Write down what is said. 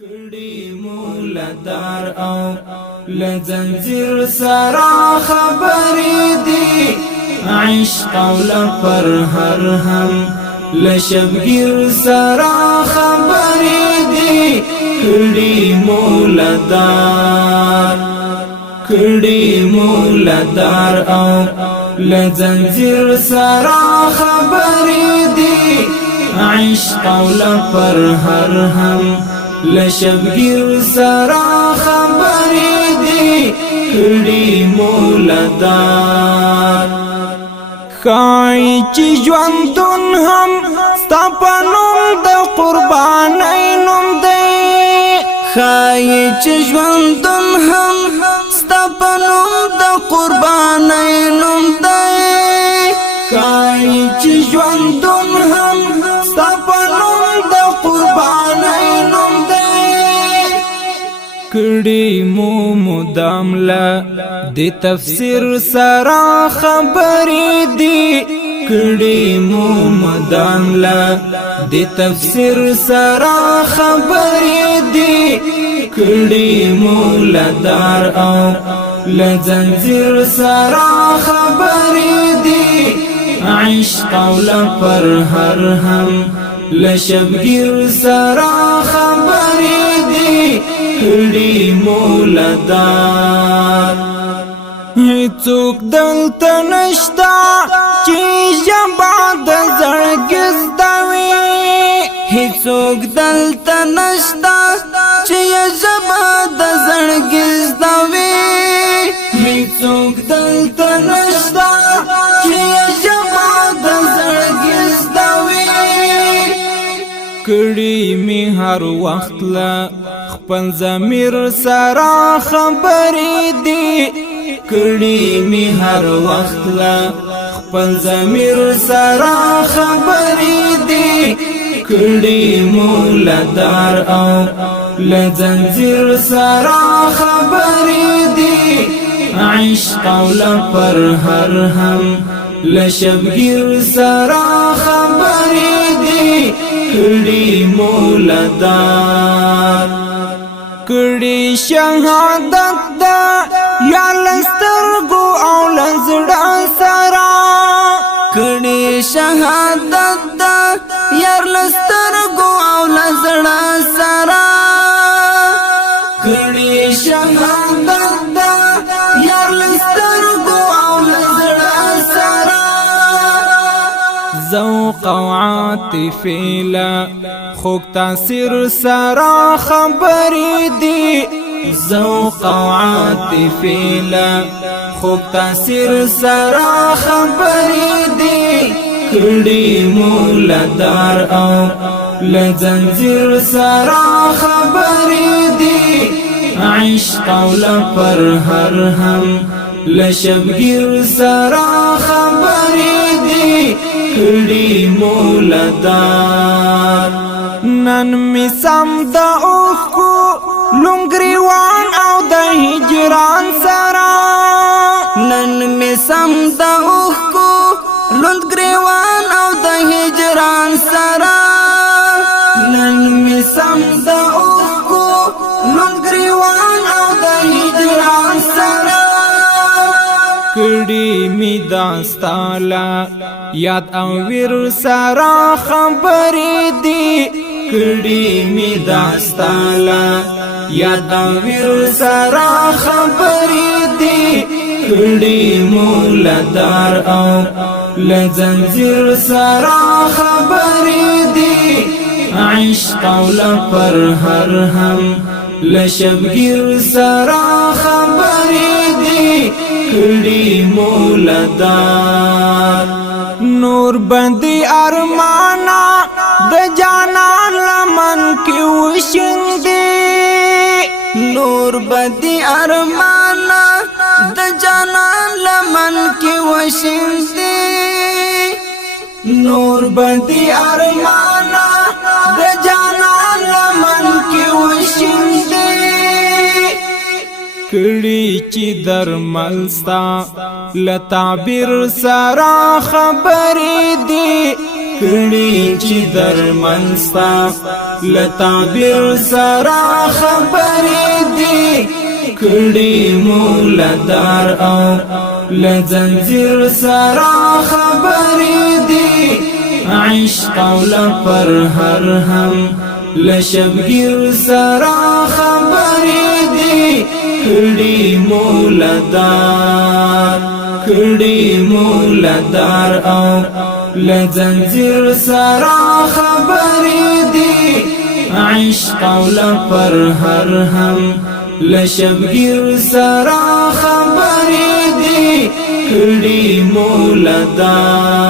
کړي مولدار او لزنجیر سرا خبرې دي عشق او لپر هر هم لشبگیر سرا خبرې دي کړي مولدار او لزنجیر سرا خبرې دي عشق او لپر هر هم لشبگیر سرا خبرې دي کړي مولدار خای چې ژوندون هم ستا په نوم د قربانۍ نوم دی خای چې ژوندون هم ستا په نوم د قربانۍ نوم دی خای چې ژوندون هم ستا په نوم د قربانۍ نوم دی کړي مدام لا د تفسیر سره خبرې دي کړي مدام لا د تفسیر سره خبرې دي کړي مولدار او لزنجیر سره خبرې دي عشق او لپر هر هم لشبگیر سرا خبرې دي کړي مولدار هیڅوک دلته نشتا چې ژبه د زړګي زده وي هیڅوک دلته نشتا چې ژبه د زړګي زده وي هیڅوک دلته نشتا چې ژبه د زړګي زده وي کړي می هر وخت لا خپل ضمیر سره خبرې دي کړي می هر وخت لا خپل ضمیر سره خبرې دي کړي مولدار او لزنجیر سره خبرې دي عشق او لپر هر هم لشبگیر سرا خبرې دي کړي مولدار کړي شهادت دا یا لسترګو او لزړه سرا کړي شهادت دا یا لسترګو او لزړه سرا کړي شهادت دا یا لسترګو او لزړه سرا ذوق او عاطفه لا خوږ تاثیر سرا خبرې دي ذوق او عاطفه لا خوږ تاثیر سرا خبرې دي کړي مولدار او لزنجیر سرا خبرې دي عشق او لپر هر هم لشبگیر سرا خبرې دي کړي مولدار نن می سم د اوخو لونګریوان او د هجران سرا نن می سم د اوخو لونګریوان او د هجران سرا نن می سم د اوخو لونګریوان او د هجران سرا کړي می داستالا یاد او ویر سرا خبرې دي کړي می داستالا یاد او ویر سرا خبرې دي کړي مولدار او لزنجیر سرا خبرې دي عشق او لپر هر هم لشبگیر سرا خبرې دي کړي مولدار نور بندي ارمانا د جانان لمن کې وشندې نور بندي ارمانا د جانان لمن کې وشندې نور بندي ارمانا د جانان لمن کې وشندې کړي چې درملستا لتعبیر سرا خبرې دي کړي چې درمنستا لتعبیر سرا خبرې دي کړي مولدار او لزنجیر سرا خبرې دي عشق او لپر هر هم لشبگیر سرا خبرې دي کړي مولدار او لزنجیر سرا خبرې دي عشق او لپر هر هم لشبگیر سرا خبرې دي کړي مولدار